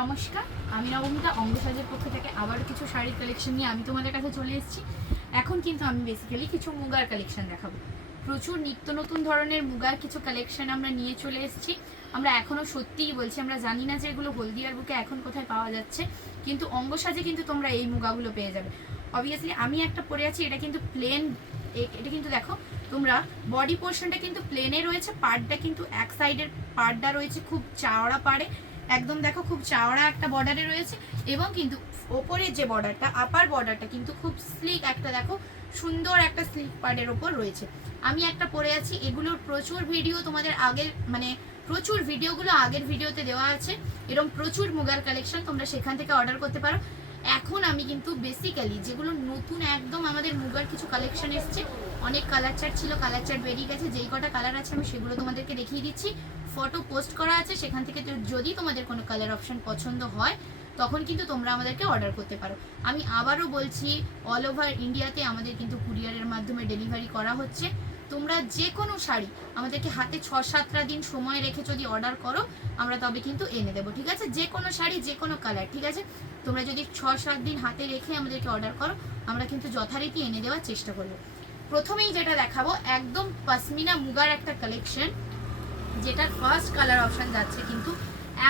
নমস্কার, আমি নবমিতা অঙ্গসাজের পক্ষ থেকে আবার কিছু শাড়ির কালেকশন নিয়ে আমি তোমাদের কাছে চলে এসেছি। এখন কিন্তু আমি বেসিক্যালি কিছু মুগার কালেকশন দেখাবো। প্রচুর নিত্য নতুন ধরনের মুগার কিছু কালেকশন আমরা নিয়ে চলে এসেছি। আমরা এখনও সত্যিই বলছি, আমরা জানি না যে এগুলো হলদিয়ার বুকে এখন কোথায় পাওয়া যাচ্ছে, কিন্তু অঙ্গসাজে কিন্তু তোমরা এই মুগাগুলো পেয়ে যাবে। অবভিয়াসলি আমি একটা পরে আছি, এটা কিন্তু প্লেন। এটা কিন্তু দেখো তোমরা, বডি পোর্শনটা কিন্তু প্লেনে রয়েছে, পাড়টা কিন্তু এক সাইডের পাড়টা রয়েছে খুব চওড়া পাড়ে, একদম দেখো খুব চওড়া একটা বর্ডারে রয়েছে, এবং কিন্তু ওপরের যে বর্ডারটা, আপার বর্ডারটা কিন্তু খুব স্লিক একটা, দেখো সুন্দর একটা স্লিক পাড়ের ওপর রয়েছে। আমি একটা পরে আছি, এগুলোর প্রচুর ভিডিও তোমাদের আগের প্রচুর ভিডিওগুলো আগের ভিডিওতে দেওয়া আছে, এরকম প্রচুর মুগার কালেকশন তোমরা সেখান থেকে অর্ডার করতে পারো। এখন আমি কিন্তু বেসিক্যালি যেগুলো নতুন একদম আমাদের মুগার কিছু কালেকশন এসছে, অনেক কালার চার্ট ছিল, কালার চার্ট বেরিয়ে গেছে, যেই কটা কালার আছে আমি সেগুলো তোমাদেরকে দেখিয়ে দিচ্ছি। ফটো পোস্ট করা আছে, সেখান থেকে যদি তোমাদের কোনো কালার অপশন পছন্দ হয় তখন কিন্তু তোমরা আমাদেরকে অর্ডার করতে পারো। আমি আবারও বলছি, অল ওভার ইন্ডিয়াতে আমাদের কিন্তু কুরিয়ারের মাধ্যমে ডেলিভারি করা হচ্ছে। তোমরা যে কোনো শাড়ি আমাদেরকে হাতে 6-7টা দিন সময় রেখে যদি অর্ডার করো, আমরা তবে কিন্তু এনে দেবো, ঠিক আছে? যে কোনো শাড়ি, যে কোনো কালার, ঠিক আছে? তোমরা যদি 6-7 দিন হাতে রেখে আমাদেরকে অর্ডার করো, আমরা কিন্তু যথারীতি এনে দেওয়ার চেষ্টা করবো। প্রথমেই যেটা দেখাবো, একদম পশমিনা মুগার একটা কালেকশন, যেটার ফার্স্ট কালার অপশন যাচ্ছে কিন্তু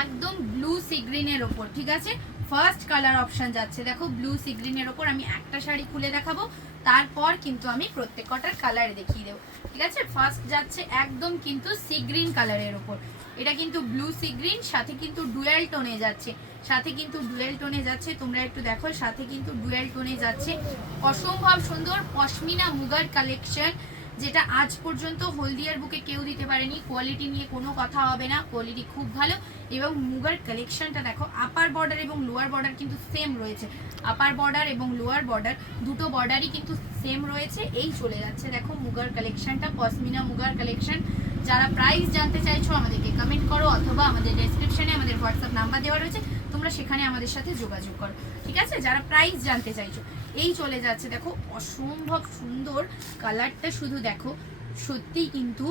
একদম ব্লু সি গ্রিনের ওপর, ঠিক আছে? ফার্স্ট কালার অপশন যাচ্ছে দেখো ব্লু সি গ্রিনের ওপর। আমি একটা শাড়ি খুলে দেখাবো, তারপর কিন্তু আমি প্রত্যেক কটার কালার দেখিয়ে দেবো, ঠিক আছে? ফার্স্ট যাচ্ছে একদম কিন্তু সি গ্রিন কালারের ওপর। এটা কিন্তু ব্লু সি গ্রিন, সাথে কিন্তু ডুয়েল টোনে যাচ্ছে, সাথে কিন্তু ডুয়েল টোনে যাচ্ছে। তোমরা একটু দেখো, সাথে কিন্তু ডুয়েল টোনে যাচ্ছে। অসম্ভব সুন্দর পশমিনা মুগার কালেকশন, যেটা আজ পর্যন্ত হলদিয়ার বুকে কেউ দিতে পারেনি। কোয়ালিটি নিয়ে কোনো কথা হবে না, কোয়ালিটি খুব ভালো। এবং মুগার কালেকশনটা দেখো, আপার বর্ডার এবং লোয়ার বর্ডার কিন্তু সেম রয়েছে। আপার বর্ডার এবং লোয়ার বর্ডার দুটো বর্ডারই কিন্তু সেম রয়েছে। এই চলে যাচ্ছে দেখো মুগার কালেকশনটা, পশমিনা মুগার কালেকশন। যারা প্রাইস জানতে চাইছো আমাদেরকে কমেন্ট করো, অথবা আমাদের ডেসক্রিপশনে আমাদের হোয়াটসঅ্যাপ নাম্বার দেওয়া রয়েছে, তোমরা সেখানে আমাদের সাথে যোগাযোগ করো, ঠিক আছে? যারা প্রাইস জানতে চাইছো। এই চলে যাচ্ছে দেখো, অসম্ভব সুন্দর কালারটা, শুধু দেখো। সত্যিই কিন্তু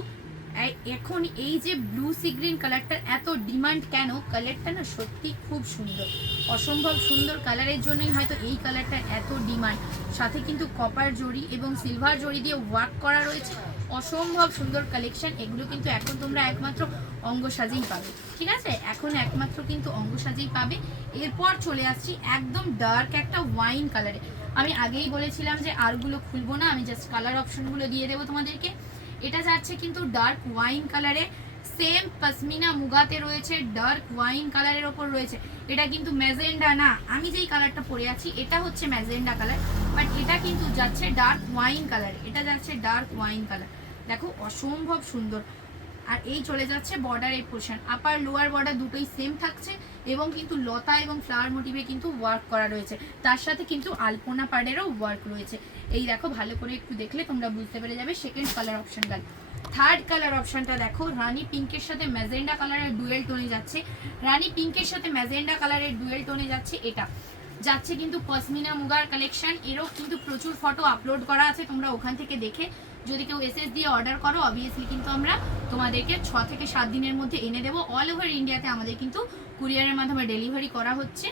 এখন এই যে ব্লু সি গ্রিন কালারটার এত ডিমান্ড কেন? কালারটা না সত্যি খুব সুন্দর, অসম্ভব সুন্দর। কালারের জন্যই হয়তো এই কালারটার এত ডিমান্ড। সাথে কিন্তু কপার জড়ি এবং সিলভার জড়ি দিয়ে ওয়ার্ক করা রয়েছে, অসম্ভব সুন্দর কালেকশন। এগুলো কিন্তু এখন তোমরা একমাত্র অঙ্গসাজেই পাবে, ঠিক আছে? এখন একমাত্র কিন্তু অঙ্গসাজেই পাবে। এরপর চলে আসছি একদম ডার্ক একটা ওয়াইন কালারে। আমি আগেই বলেছিলাম যে আরগুলো খুলবো না, আমি জাস্ট কালার অপশনগুলো দিয়ে দেবো তোমাদেরকে। এটা যাচ্ছে কিন্তু ডার্ক ওয়াইন কালারে, সেম পশমিনা মুগাতে রয়েছে, ডার্ক ওয়াইন কালারের ওপর রয়েছে। এটা কিন্তু ম্যাজেন্ডা না, আমি যেই কালারটা পরে আছি এটা হচ্ছে ম্যাজেন্ডা কালার, বাট এটা কিন্তু যাচ্ছে ডার্ক ওয়াইন কালার। এটা যাচ্ছে ডার্ক ওয়াইন কালার, দেখো অসম্ভব সুন্দর। আর এই চলে যাচ্ছে বর্ডারের পোর্শন, আপার লোয়ার বর্ডার দুটোই সেম থাকছে, এবং কিন্তু লতা এবং ফ্লাওয়ার মোটিভে কিন্তু ওয়ার্ক করা রয়েছে। তার সাথে কিন্তু আলপনা পাড়েরও ওয়ার্ক রয়েছে। এই দেখো, ভালো করে একটু দেখলে তোমরা বুঝতে পেরে যাবে। সেকেন্ড কালার অপশন গেল। থার্ড কালার অপশনটা দেখো, রানী পিঙ্কের সাথে ম্যাজেন্ডা কালারের ডুয়েল টোনে যাচ্ছে। রানী পিঙ্কের সাথে ম্যাজেন্ডা কালারের ডুয়েল টোনে যাচ্ছে। এটা যাচ্ছে কিন্তু পশমিনা মুগার কালেকশন। এরও কিন্তু প্রচুর ফটো আপলোড করা আছে, তোমরা ওখান থেকে দেখে যদি কেউ এসএস দিয়ে অর্ডার করো, অবভিয়াসলি কিন্তু আমরা তোমাদেরকে 6 থেকে 7 দিনের মধ্যে এনে দেবো। অল ওভার ইন্ডিয়াতে আমাদের কিন্তু কুরিয়ারের মাধ্যমে ডেলিভারি করা হচ্ছে।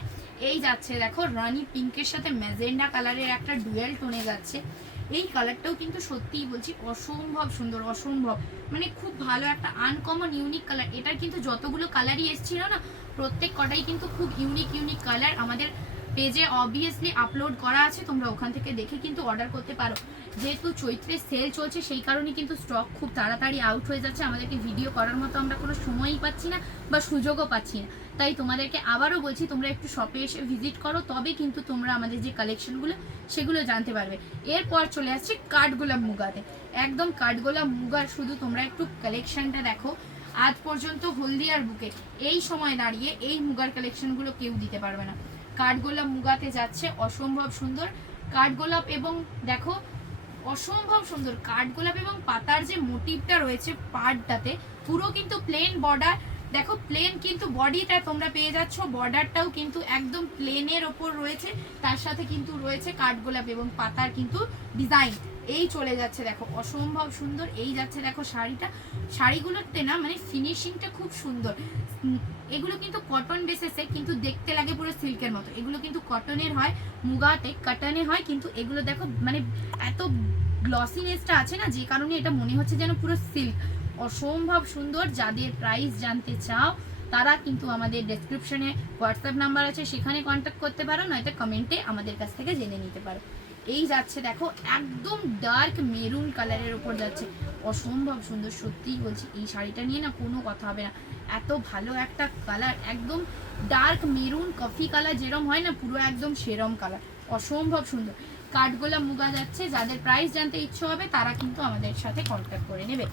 এই যাচ্ছে দেখো রানী পিঙ্কের সাথে ম্যাজেন্ডা কালারের একটা ডুয়েল টোনে যাচ্ছে। এই কালারটাও কিন্তু সত্যিই বলছি অসম্ভব সুন্দর, অসম্ভব, মানে খুব ভালো একটা আনকমন ইউনিক কালার। এটার কিন্তু যতগুলো কালারই এসেছিল না, প্রত্যেক কটাই কিন্তু খুব ইউনিক কালার। আমাদের পেজে অবভিয়াসলি আপলোড করা আছে, তোমরা ওখান থেকে দেখে কিন্তু অর্ডার করতে পারো। যেহেতু চৈত্রের সেল চলছে, সেই কারণে কিন্তু স্টক খুব তাড়াতাড়ি আউট হয়ে যাচ্ছে। আমাদেরকে ভিডিও করার মতো আমরা কোনো সময়ই পাচ্ছি না, বা সুযোগও পাচ্ছি না। তাই তোমাদেরকে আবারও বলছি, তোমরা একটু শপে এসে ভিজিট করো, তবে কিন্তু তোমরা আমাদের যে কালেকশনগুলো সেগুলো জানতে পারবে। এরপর চলে আসছে কাঠগোলাপ মুগাতে, একদম কাঠগোলাপ মুগার। শুধু তোমরা একটু কালেকশনটা দেখো। আজ পর্যন্ত হলদিয়ার বুকে এই সময় দাঁড়িয়ে এই মুগার কালেকশনগুলো কেউ দিতে পারবে না। কাঠগোলাপ মুগাতে যাচ্ছে, অসম্ভব সুন্দর কাঠগোলাপ। এবং দেখো অসম্ভব সুন্দর কাঠগোলাপ এবং পাতার যে মোটিভটা রয়েছে পাড়টাতে, পুরো কিন্তু প্লেন বর্ডার। দেখো প্লেন কিন্তু বডিটা তোমরা পেয়ে যাচ্ছ, বর্ডারটাও কিন্তু একদম প্লেনের ওপর রয়েছে, তার সাথে কিন্তু রয়েছে কাঠগোলাপ এবং পাতার কিন্তু ডিজাইন। এই চলে যাচ্ছে দেখো অসম্ভব সুন্দর। এই যাচ্ছে দেখো শাড়িটা, শাড়িগুলোতে না মানে ফিনিশিংটা খুব সুন্দর। এগুলো কিন্তু কটন বেসেসে, কিন্তু দেখতে লাগে পুরো সিল্কের মতো। এগুলো কিন্তু কটনের হয়, মুগাতে কাটানে হয়, কিন্তু এগুলো দেখো মানে এত গ্লসিনেসটা আছে না, যে কারণে এটা মনে হচ্ছে যেন পুরো সিল্ক। অসম্ভব সুন্দর। যাদের প্রাইস জানতে চাও তারা কিন্তু আমাদের ডেসক্রিপশনে হোয়াটসঅ্যাপ নাম্বার আছে, সেখানে কন্ট্যাক্ট করতে পারো, নয়তো কমেন্টে আমাদের কাছ থেকে জেনে নিতে পারো। এই যাচ্ছে দেখো একদম ডার্ক মেরুন কালারের উপর যাচ্ছে, অসম্ভব সুন্দর। সত্যিই বলছি এই শাড়িটা নিয়ে না কোনো কথা হবে না, এত ভালো একটা কালার, একদম ডার্ক মেরুন কফি কালার যেরম হয় না, পুরো একদম সেরম কালার, অসম্ভব সুন্দর। কাঠগোলা মুগা যাচ্ছে। যাদের প্রাইস জানতে ইচ্ছে হবে তারা কিন্তু আমাদের সাথে কন্ট্যাক্ট করে নেবে।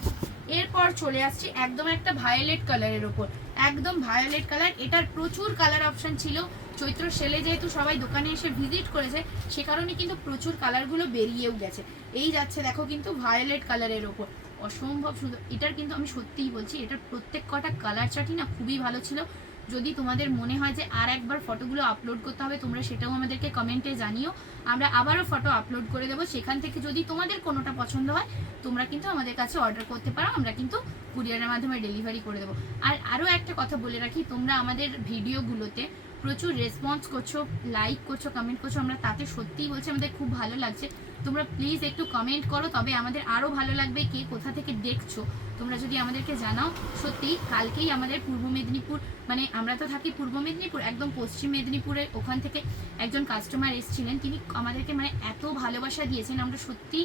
এরপর চলে আসছি একদম একটা ভায়োলেট কালারের উপর, একদম ভায়োলেট কালার। এটার প্রচুর কালার অপশন ছিল, চৈত্র সেলে যেহেতু সবাই দোকানে এসে ভিজিট করেছে সে কারণে কিন্তু প্রচুর কালারগুলো বেরিয়েও গেছে। এই যাচ্ছে দেখো কিন্তু ভায়োলেট কালারের ওপর, অসম্ভব সুন্দর। এটার কিন্তু আমি সত্যিই বলছি এটার প্রত্যেক কটা কালার চার্টই না খুবই ভালো ছিল। যদি তোমাদের মনে হয় যে আর একবার ফটোগুলো আপলোড করতে হবে তোমরা সেটাও আমাদেরকে কমেন্টে জানিও, আমরা আবারও ফটো আপলোড করে দেবো। সেখান থেকে যদি তোমাদের কোনোটা পছন্দ হয় তোমরা কিন্তু আমাদের কাছে অর্ডার করতে পারো, আমরা কিন্তু কুরিয়ারের মাধ্যমে ডেলিভারি করে দেবো। আর আরও একটা কথা বলে রাখি, তোমরা আমাদের ভিডিওগুলোতে প্রচুর রেসপন্স করছো, লাইক করছো, কমেন্ট করছো, আমরা তাতে সত্যিই বলছি আমাদের খুব ভালো লাগছে। তোমরা প্লিজ একটু কমেন্ট করো, তবে আমাদের আরও ভালো লাগবে। কে কোথা থেকে দেখছো তোমরা যদি আমাদেরকে জানাও। সত্যি কালকেই আমাদের পূর্ব মেদিনীপুর, মানে আমরা তো থাকি পূর্ব মেদিনীপুর, একদম পশ্চিম মেদিনীপুরের ওখান থেকে একজন কাস্টমার এসেছিলেন, তিনি আমাদেরকে মানে এত ভালোবাসা দিয়েছেন, আমরা সত্যি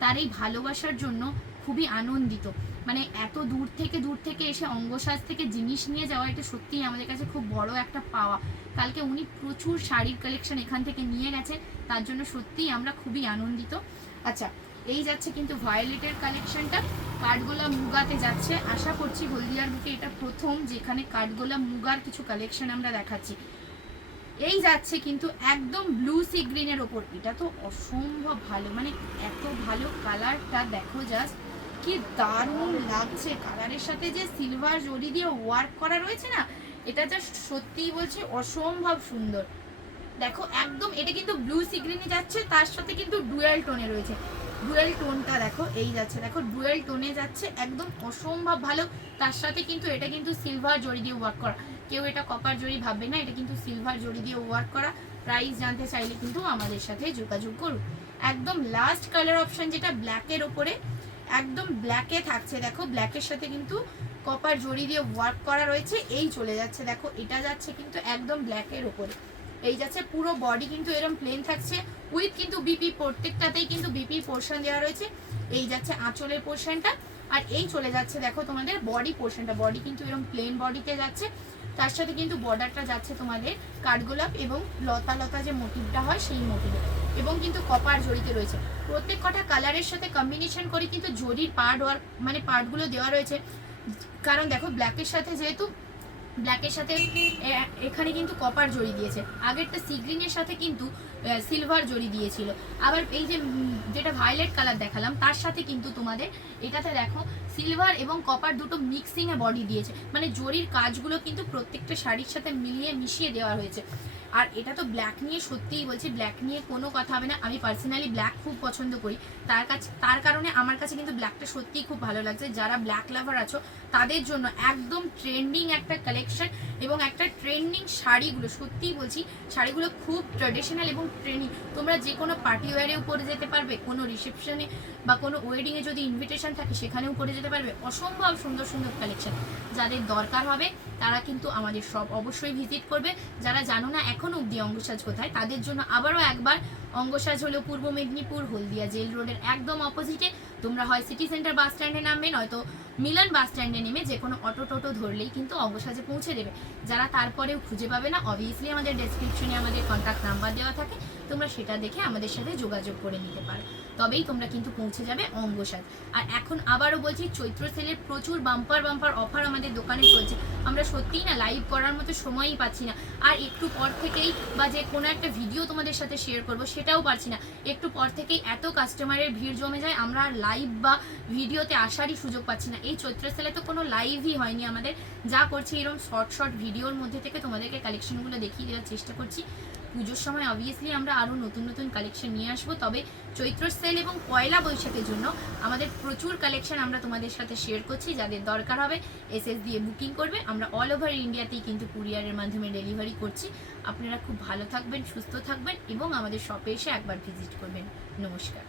তার এই ভালোবাসার জন্য খুবই আনন্দিত। মানে এত দূর থেকে এসে অঙ্গসাজ থেকে জিনিস নিয়ে যাওয়া, এটা সত্যিই আমাদের কাছে খুব বড় একটা পাওয়া। কালকে উনি প্রচুর শাড়ির কালেকশন এখান থেকে নিয়ে গেছে, তার জন্য সত্যিই আমরা খুবই আনন্দিত। আচ্ছা, এই যাচ্ছে কিন্তু ভায়োলেটের কালেকশনটা, কাঠগোলা মুগাতে যাচ্ছে। আশা করছি হলদিয়ার বুকে এটা প্রথম যেখানে কাঠগোলা মুগার কিছু কালেকশন আমরা দেখাচ্ছি। এই যাচ্ছে কিন্তু একদম ব্লু সি গ্রিনের ওপর, এটা তো অসম্ভব ভালো, মানে এত ভালো কালারটা দেখো জাস্ট কি দারুণ লাগছে। কালারের সাথে যে সিলভার জরি দিয়ে ওয়ার্ক করা রয়েছে না, এটা জাস্ট সত্যিই বলছি অসম্ভব সুন্দর। দেখো একদম এটা কিন্তু ব্লু সি গ্রিনে যাচ্ছে, তার সাথে কিন্তু ডুয়েল টোনে রয়েছে। ডুয়েল টোনটা দেখো, এই যাচ্ছে দেখো ডুয়েল টোনে যাচ্ছে, একদম অসম্ভব ভালো। তার সাথে কিন্তু এটা কিন্তু সিলভার জরি দিয়ে ওয়ার্ক করা, কেউ এটা কপার জরি ভাববে না, এটা কিন্তু সিলভার জরি দিয়ে ওয়ার্ক করা। প্রাইস জানতে চাইলে কিন্তু আমাদের সাথে যোগাযোগ করুন। একদম লাস্ট কালার অপশন যেটা ব্ল্যাকের ওপরে, একদম ব্ল্যাকে থাকছে, দেখো ব্ল্যাকের সাথে কিন্তু কপার জরি দিয়ে ওয়ার্ক করা রয়েছে। এই চলে যাচ্ছে দেখো, এটা যাচ্ছে কিন্তু একদম ব্ল্যাকের ওপরে। এই যাচ্ছে পুরো বডি কিন্তু এরকম প্লেন থাকছে, উইথ কিন্তু বিপি, প্রত্যেকটাতেই কিন্তু বিপি পোর্শন দেওয়া রয়েছে। এই যাচ্ছে আঁচলের পোর্শনটা, আর এই চলে যাচ্ছে দেখো তোমাদের বডি পোর্শনটা, বডি কিন্তু এরকম প্লেন বডিতে যাচ্ছে। তার সাথে কিন্তু বর্ডারটা যাচ্ছে তোমাদের কাঠগোলাপ এবং লতা লতা যে মোটিভটা হয় সেই মোটিভে, এবং কিন্তু কপার জড়িতে রয়েছে। প্রত্যেক কটা কালারের সাথে কম্বিনেশন করে কিন্তু জরির পার্ট ওয়ার্ক মানে পার্টগুলো দেওয়া রয়েছে। কারণ দেখো ব্ল্যাকের সাথে যেহেতু ব্ল্যাকের সাথে এখানে কিন্তু কপার জড়ি দিয়েছে, আগেরটা সি গ্রিনের সাথে কিন্তু সিলভার জড়ি দিয়েছিল। আবার এই যে যেটা ভায়োলেট কালার দেখালাম তার সাথে কিন্তু তোমাদের এটাতে দেখো সিলভার এবং কপার দুটো মিক্সিংয়ে বডি দিয়েছে, মানে জরির কাজগুলো কিন্তু প্রত্যেকটা শাড়ির সাথে মিলিয়ে মিশিয়ে দেওয়া হয়েছে। আর এটা তো ব্ল্যাক নিয়ে সত্যিই বলছি, ব্ল্যাক নিয়ে কোনো কথা হবে না। আমি পার্সোনালি ব্ল্যাক খুব পছন্দ করি, তার কারণে আমার কাছে কিন্তু ব্ল্যাকটা সত্যিই খুব ভালো লাগছে। যারা ব্ল্যাক লাভার আছো তাদের জন্য একদম ট্রেন্ডিং একটা কালেকশন, এবং একটা ট্রেন্ডিং শাড়িগুলো সত্যিই বলছি শাড়িগুলো খুব ট্র্যাডিশনাল এবং ট্রেন্ডিং। তোমরা যে কোনো পার্টি ওয়ারেও পরে যেতে পারবে, কোনো রিসেপশনে বা কোনো ওয়েডিংয়ে যদি ইনভিটেশন থাকে সেখানেও পরে যেতে পারবে। অসম্ভব সুন্দর সুন্দর কালেকশন, যাদের দরকার হবে তারা কিন্তু আমাদের সব অবশ্যই ভিজিট করবে। যারা জানো না এখনও অবধি অঙ্গসাজ কোথায়, তাদের জন্য আবারও একবার, অঙ্গসাজ হলো পূর্ব মেদিনীপুর হলদিয়া জেল রোডের একদম অপোজিটে। তোমরা হয় সিটি সেন্টার বাস স্ট্যান্ডে নামবে, নয়তো মিলন বাস স্ট্যান্ডে নেমে যে কোনো অটো টোটো ধরলেই কিন্তু অঙ্গসাজে পৌঁছে দেবে। যারা তারপরেও খুঁজে পাবে না, অবভিয়াসলি আমাদের ডেসক্রিপশনে আমাদের কন্ট্যাক্ট নাম্বার দেওয়া থাকে, তোমরা সেটা দেখে আমাদের সাথে যোগাযোগ করে নিতে পারো, তবেই তোমরা কিন্তু পৌঁছে যাবে অঙ্গসাজ। আর এখন আবারও বলছি, চৈত্র সেলের প্রচুর বাম্পার অফার আমাদের দোকানে চলছে। আমরা সত্যিই না লাইভ করার মতো সময়ই পাচ্ছি না, আর একটু পর থেকেই বা যে কোনো একটা ভিডিও তোমাদের সাথে শেয়ার করব সেটাও পারছি না। একটু পর থেকেই এত কাস্টমারের ভিড় জমে যায়, আমরা আর লাইভ বা ভিডিওতে আসারই সুযোগ পাচ্ছি না। এই চৈত্র সেলে তো কোনো লাইভই হয়নি আমাদের, যা করছি এরকম শর্ট ভিডিওর মধ্যে থেকে তোমাদেরকে কালেকশনগুলো দেখিয়ে দেওয়ার চেষ্টা করছি। পুজোর সময় অবভিয়াসলি আমরা আরও নতুন নতুন কালেকশন নিয়ে আসবো, তবে চৈত্র সেল এবং পয়লা বৈশাখের জন্য আমাদের প্রচুর কালেকশন আমরা তোমাদের সাথে শেয়ার করছি। যাদের দরকার হবে এসএস দিয়ে বুকিং করবে, আমরা অল ওভার ইন্ডিয়াতেই কিন্তু কুরিয়ারের মাধ্যমে ডেলিভারি করছি। আপনারা খুব ভালো থাকবেন, সুস্থ থাকবেন এবং আমাদের শপে এসে একবার ভিজিট করবেন। নমস্কার।